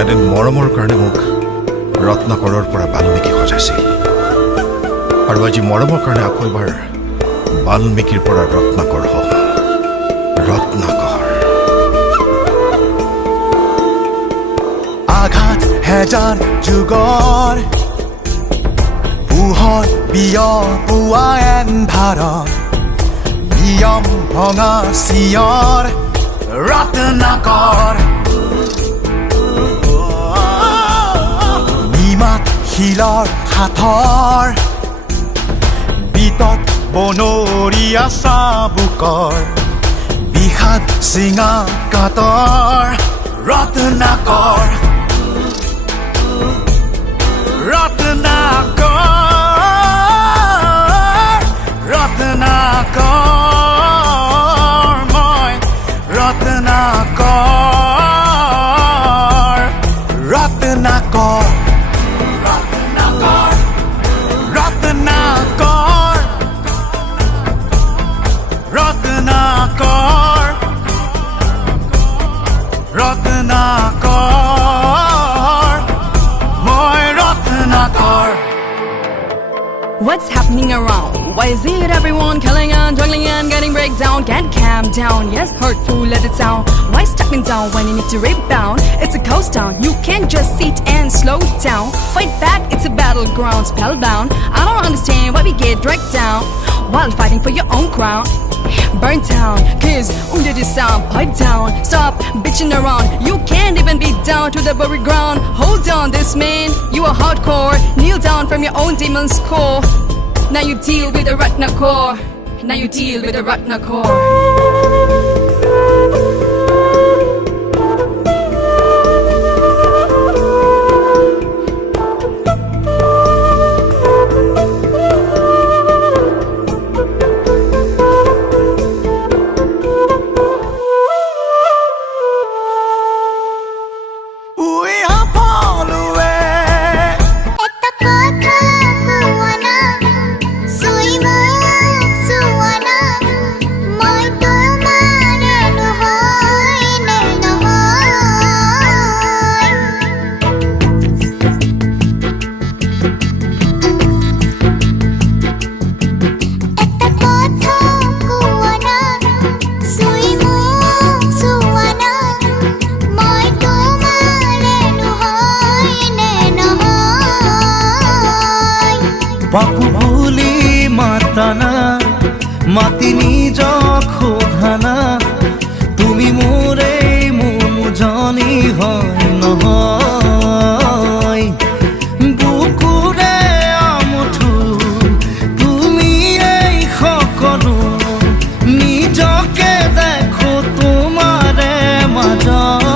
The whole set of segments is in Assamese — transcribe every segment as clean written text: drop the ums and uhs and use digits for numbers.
এদিন মৰমৰ কাৰণে মোক ৰত্নাকৰৰ পৰা বাল্মীকি সজাইছিল আৰু আজি মৰমৰ কাৰণে আকৌ এবাৰ বাল্মীকিৰ পৰা ৰত্নাকৰ হম ৰত্নাকৰ আঘাত হেজাৰ যুগৰ পোহৰ বিয়পোৱা এন্ধাৰত নিয়ম ভঙা চিঞৰ ৰত্নাকৰ নিমাত শিলৰ সাথৰ বিতত বনৰীয়া চাবুকৰ বিষাদ চিঙা কাতৰ Ratnakar Ratnakar, Ratnakar, moi Ratnakar, Ratnakar, Ratnakar, Ratnakar, Ratnakar, Ratnakar, moi Ratnakar. What's happening around? Why is it everyone killing and juggling and getting breakdown? Can't calm down, yes, hurtful as it sound. Why stepping down when you need to rebound? It's a ghost town, you can't just sit and slow down. Fight back, it's a battleground, spellbound. I don't understand why we get dragged down while fighting for your own crown. Burn down, cause under the sound, pipe down. Stop bitching around, you can't even be down to the buried ground. Hold on, this man, you are hardcore. Kneel down from your own demon's core. Now you deal with the Ratnakar. Now you deal with the Ratnakar. বাপু ভুলি মাতানা মাতি নিজ খোধানা তুমি মোৰে মন জানি হয় নহয় বুকুৰে আমঠু তুমি এই সকলো নিজকে দেখো তোমাৰে মাজত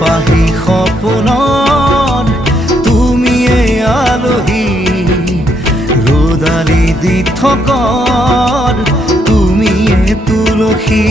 পাহি সপোনত তুমি আলহী ৰোদালি দি থকত তুমি তুলসী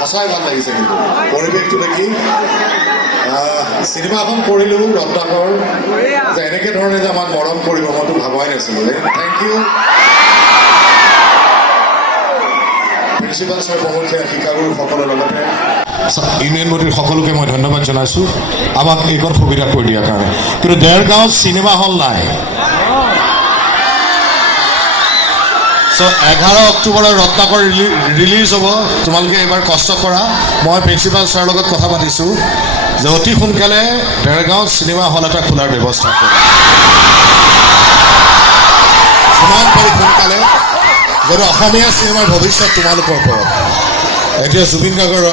সঁচাই ভাল লাগিছে কিন্তু পৰিৱেশটো দেখি চিনেমাখন কৰিলোঁ ৰত্নাকৰ যে এনেকৈ ধৰণে যে আমাক মৰম কৰিব মইতো ভাবাই নাছিলোঁ থেংক ইউ প্ৰিন্সিপাল ছাৰ প্ৰমুখীয়া শিক্ষাগুৰুসকলৰ লগতে ইউনিয়ন বডিৰ সকলোকে মই ধন্যবাদ জনাইছোঁ আমাক এইকণ সুবিধা কৰি দিয়াৰ কাৰণে কিন্তু দেৰগাঁৱত চিনেমা হল নাই চ' 11 অক্টোবৰত ৰত্নাকৰ ৰিলিজ হ'ব তোমালোকে এইবাৰ কষ্ট কৰা মই প্ৰিন্সিপাল ছাৰৰ লগত কথা পাতিছোঁ যে অতি সোনকালে দেৰগাঁৱত চিনেমা হল এটা খোলাৰ ব্যৱস্থা কৰিম যিমান পাৰি সোনকালে যদি অসমীয়া চিনেমাৰ ভৱিষ্যত তোমালোকৰ ওপৰত এতিয়া জুবিন গাৰ্গৰ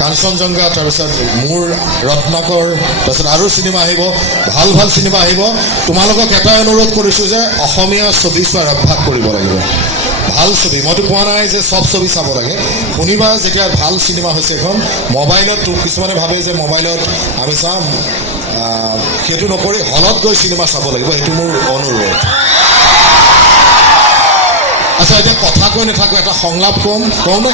কাঞ্চনজংঘা তাৰপিছত মোৰ ৰত্নাকৰ তাৰপিছত আৰু চিনেমা আহিব ভাল ভাল চিনেমা আহিব তোমালোকক এটাই অনুৰোধ কৰিছোঁ যে অসমীয়া ছবি চোৱাৰ অভ্যাস কৰিব লাগিব ভাল ছবি মইতো কোৱা নাই যে চব ছবি চাব লাগে শুনিবা যেতিয়া ভাল চিনেমা হৈছে এখন মোবাইলত কিছুমানে ভাবে যে মোবাইলত আমি চাম সেইটো নকৰি হলত গৈ চিনেমা চাব লাগিব সেইটো মোৰ অনুৰোধ আচ্ছা এতিয়া কথা কৈ নাথাকোঁ এটা সংলাপ কওঁনে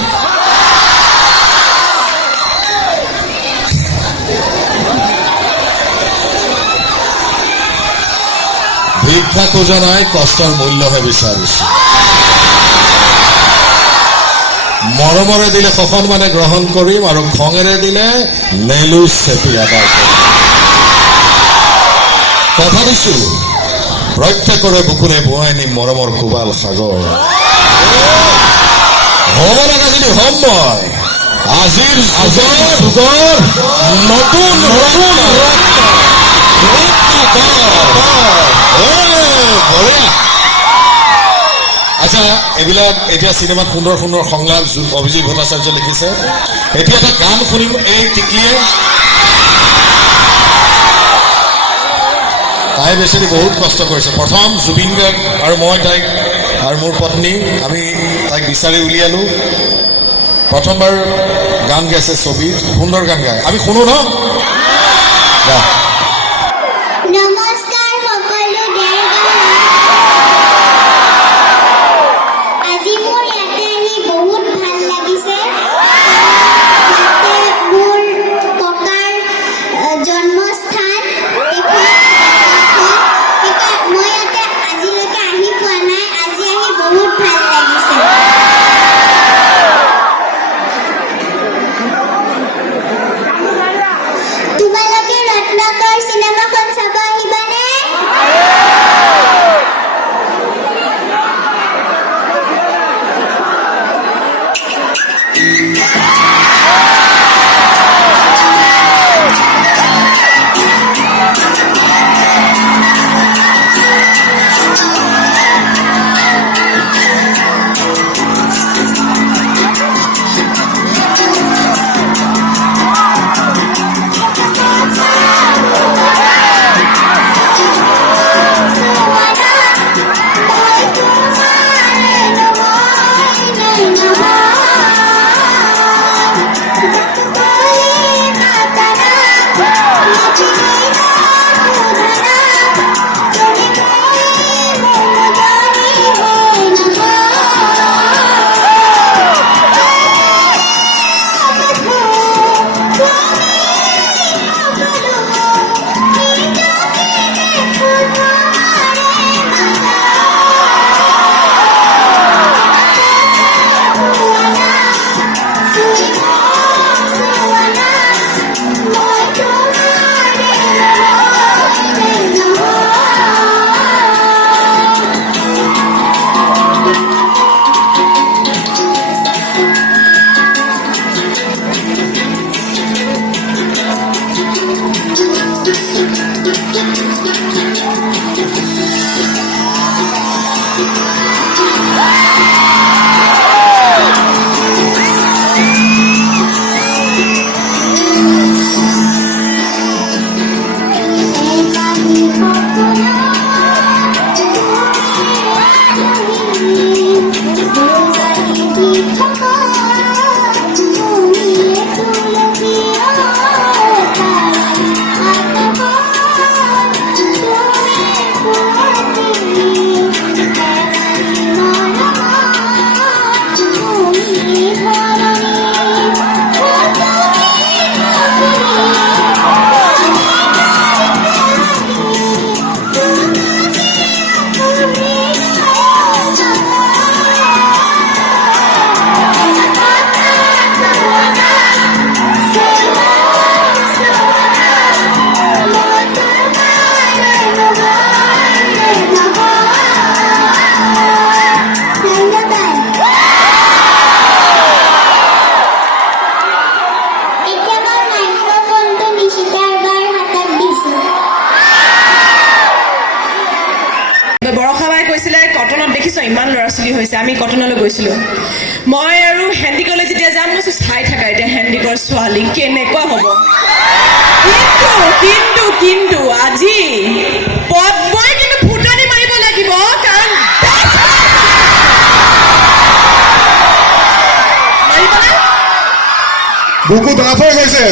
ভিক্ষা খোজা নাই কষ্টৰ মূল্যহে বিচাৰিছোঁ মৰমৰে দিলে সসন্মানে গ্ৰহণ কৰিম আৰু খঙেৰে দিলে নেলু চেপি আদায় কৰিম কথা দিছোঁ প্ৰত্যেকৰে বুকুৰে বোৱাই নিম মৰমৰ কোবাল সাগৰ হ'ব লগা যদি হ'ম মই আজিৰ যুগৰ নতুন আচ্ছা এইবিলাক এতিয়া চিনেমাত সুন্দৰ সুন্দৰ সংলাপ অভিজিৎ ভট্টাচাৰ্য লিখিছে এতিয়া এটা গান শুনিম এই টিকলিয়ে তাই বেচেৰি বহুত কষ্ট কৰিছে প্ৰথম জুবিন গাৰ্গ আৰু মই তাইক আৰু মোৰ পত্নী আমি তাইক বিচাৰি উলিয়ালোঁ প্ৰথমবাৰ গান গাইছে ছবিত সুন্দৰ গান গায় আমি শুনো ন নমস্কাৰ সকলো আজি মোৰ ইয়াতে আহি বহুত ভাল লাগিছে ইয়াতে মোৰ ককাৰ জন্মস্থান মই ইয়াতে আজিলৈকে আহি পোৱা নাই আজি আহি বহুত ভাল লাগিছে তোমালোকে ৰত্নাকৰ কটনত দেখিছোঁ ইমান ল'ৰা ছোৱালী হৈছে আমি কটনলৈ গৈছিলোঁ মই আৰু হেণ্ডিকলৈ যেতিয়া যাম মই চাই থাকা এতিয়া হেণ্ডিকৰ ছোৱালী কেনেকুৱা হ'ব কিন্তু কিন্তু আজি পদ্মই কিন্তু ফুটনি মাৰিব লাগিব কাৰণ মাৰিবনে বুকু ডাফ হৈ গৈছে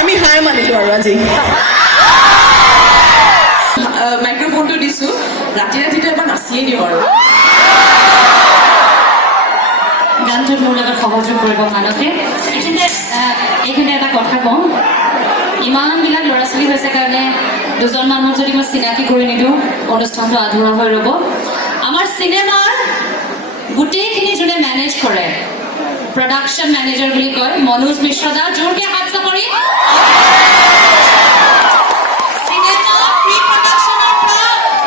আমি হাৰ মানিলোঁ আৰু আজি মাইক্ৰফোনটো দিছোঁ ৰাতি ৰাতিটো এবাৰ নাচিয়ে দিওঁ আৰু গানটোত মোৰ লগত সহযোগ কৰিব মানসে এইখিনিতে এটা কথা কওঁ ইমানবিলাক ল'ৰা ছোৱালী হৈছে কাৰণে দুজন মানুহক যদি মই চিনাকি কৰি নিদিওঁ অনুষ্ঠানটো আধৰুৱা হৈ ৰ'ব আমাৰ চিনেমাৰ গোটেইখিনি যোনে মেনেজ কৰে প্ৰডাকশ্যন মেনেজাৰ বুলি কয় মনোজ মিশ্ৰদা জোৰকে হাত চাপৰি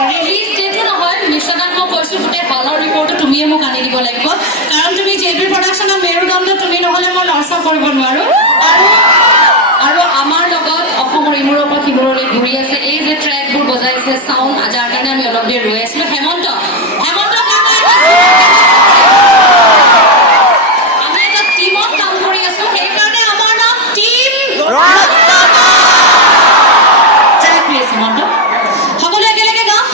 ৰিলিজ ডেটো নহয় মিশ্ৰদাক মই কৈছোঁ গোটেই হলৰ ৰিপৰ্টটো তুমিয়ে মোক আনি দিব লাগিব কাৰণ তুমি জেবি প্ৰডাকশ্যনৰ মেৰুদণ্ড তুমি নহ'লে মই লৰচৰ কৰিব নোৱাৰোঁ আৰু আমাৰ লগত অসমৰ ইমূৰৰ পৰা সিমূৰলৈ ঘূৰি আছে এই যে ট্ৰেকবোৰ বজাইছে চাউণ্ড যাৰ কাৰণে আমি অলপ দেৰি ৰৈ আছিলোঁ হেমন্ত আমি এটা টিমত কাম কৰি আছোঁ সেইকাৰণে আমাৰ নাম টিম প্লিজ হেমন্ত সকলো একেলগে গাম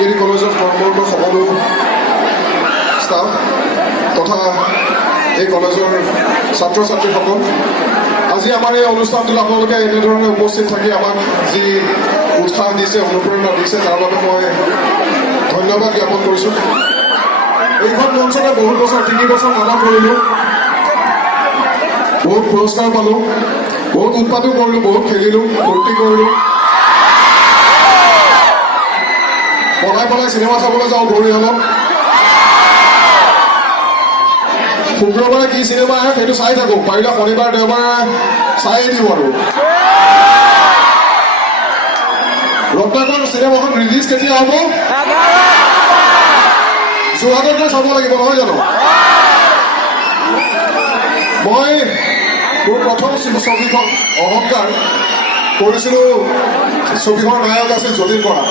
বিজেডি কলেজৰ কৰ্মৰত সকলো ষ্টাফ তথা এই কলেজৰ ছাত্ৰ ছাত্ৰীসকল আজি আমাৰ এই অনুষ্ঠানটোত আপোনালোকে এনেধৰণে উপস্থিত থাকি আমাক যি উৎসাহ দিছে অনুপ্ৰেৰণা দিছে তাৰ বাবে মই ধন্যবাদ জ্ঞাপন কৰিছোঁ এইখন মঞ্চতে বহুত বছৰ 3 বছৰ কাম কৰিলোঁ বহুত পুৰস্কাৰ পালোঁ বহুত উৎপাদো কৰিলোঁ বহুত খেলিলোঁ ফূৰ্তি কৰিলোঁ পলাই চিনেমা চাবলৈ যাওঁ ঘূৰি অলপ শুক্ৰবাৰে কি চিনেমা আহে সেইটো চাই থাকোঁ পাৰিলে শনিবাৰ দেওবাৰে চাই দিওঁ আৰু ৰত্নাকৰ চিনেমাখন ৰিলিজ কেতিয়া হ'ব যোৰহাটতে চাব লাগিব নহয় জানো মই মোৰ প্ৰথম ছবিখন অহংকাৰ কৰিছিলোঁ ছবিখনৰ নায়ক আছিল যতীন বৰা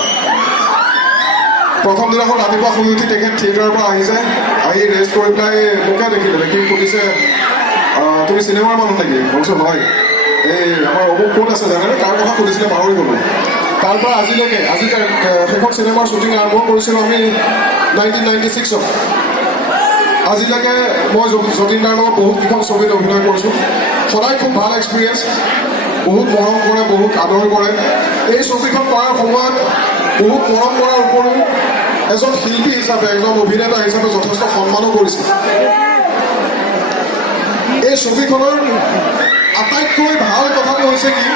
প্ৰথম দিনাখন ৰাতিপুৱা শুই উঠি তেখেত থিয়েটাৰৰ পৰা আহিছে আহি ৰেষ্ট কৰি পেলাই মোকে দেখিলে দেখি সুধিছে তুমি চিনেমাৰ মানুহ নেকি কৈছোঁ হয় এই আমাৰ অমুক ক'ত আছে জানে তাৰ কথা সুধিছিলে পাহৰি গ'লোঁ তাৰ পৰা আজিলৈকে আজি সেইখন চিনেমাৰ শ্বুটিং আৰম্ভ কৰিছিলোঁ আমি 1996ত আজিলৈকে মই যতীন দাৰ লগত বহুতকেইখন ছবিত অভিনয় কৰিছোঁ সদায় খুব ভাল এক্সপিৰিয়েঞ্চ বহুত মৰম কৰে বহুত আদৰ কৰে এই ছবিখন কৰাৰ সময়ত বহুত মৰম কৰাৰ উপৰিও এজন শিল্পী হিচাপে এজন অভিনেতা হিচাপে যথেষ্ট সন্মানো কৰিছিল এই ছবিখনৰ আটাইতকৈ ভাল কথাটো হৈছে কি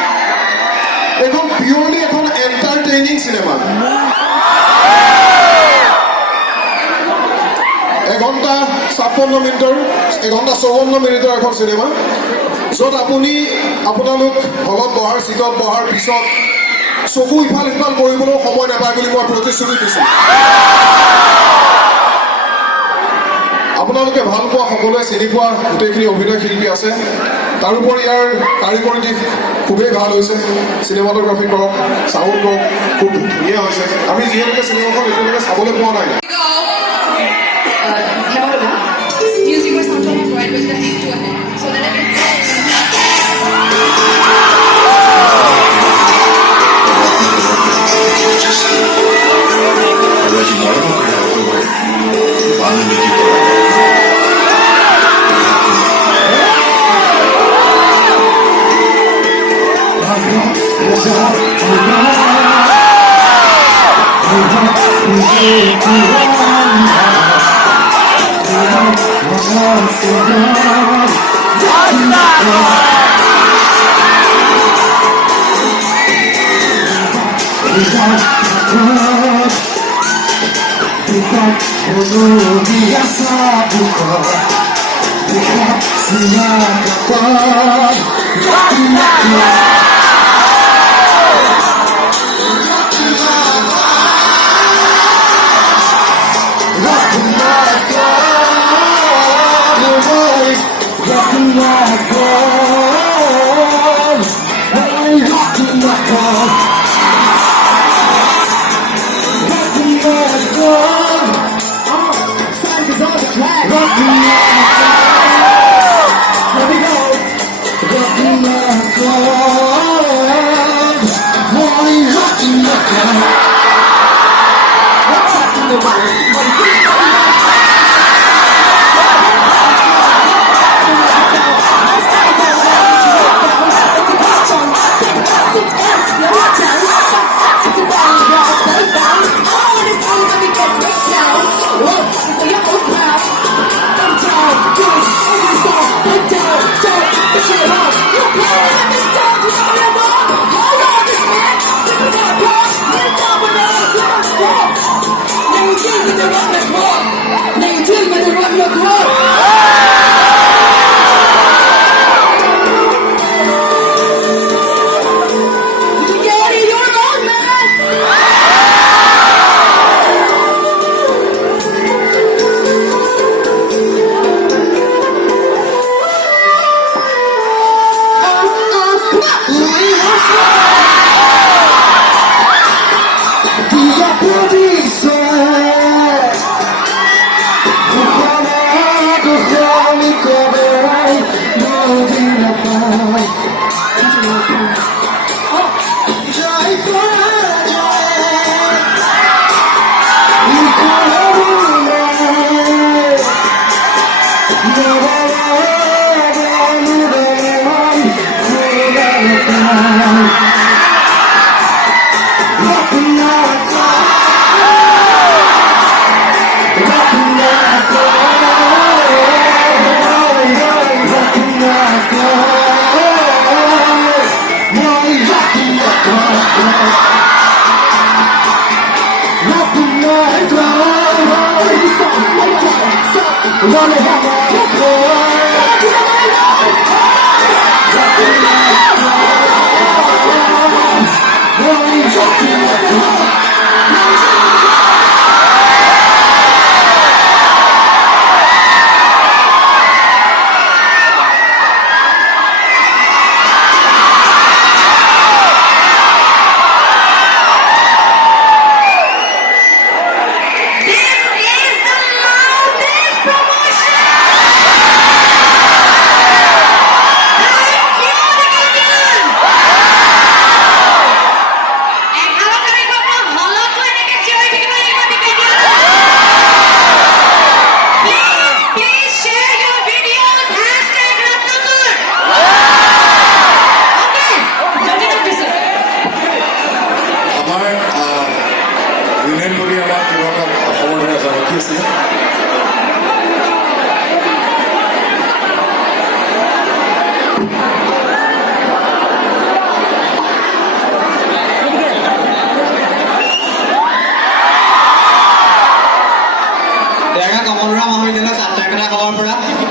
এইখন পিয়ৰলি এখন এণ্টাৰটেইনিং চিনেমা 1 ঘণ্টা 56 মিনিটৰ 1 ঘণ্টা 54 মিনিটৰ এখন চিনেমা য'ত আপোনালোক হলত বহাৰ চিটত বহাৰ পিছত চকু ইফাল সিফাল কৰিবলৈও সময় নাপায় বুলি মই প্ৰতিশ্ৰুতি দিছোঁ আপোনালোকে ভাল পোৱা সকলোৱে চিনি পোৱা গোটেইখিনি অভিনয় শিল্পী আছে তাৰোপৰি ইয়াৰ কাৰিকৰী দিশ খুবেই ভাল হৈছে চিনেমাটোগ্ৰাফি কৰক চাউণ্ড কৰক খুব ধুনীয়া হৈছে আমি যিহেতুকে চিনেমাখন এতিয়ালৈকে চাবলৈ পোৱা নাই Music was not on right with the beat to it, so that I can. 알바지 머리만 그래 아프고 발음이기 Let's go!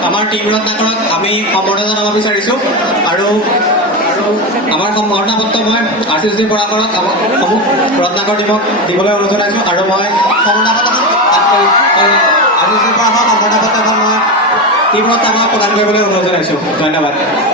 আমাৰ টিম ৰত্নাকৰক আমি সম্বৰ্ধনা জনাব বিচাৰিছোঁ আৰু আমাৰ সম্বৰ্ধনা পত্ৰ মই RCC পৰাশৰক সমূহ ৰত্নাকৰ টিমক দিবলৈ অনুৰোধ জনাইছোঁ আৰু মই সম্বৰ্ধনা পত্ৰখন RCC পৰাশৰ সম্বৰ্ধনা পত্ৰখন মই টিম ৰত্নাকৰক প্ৰদান কৰিবলৈ অনুৰোধ জনাইছোঁ। ধন্যবাদ।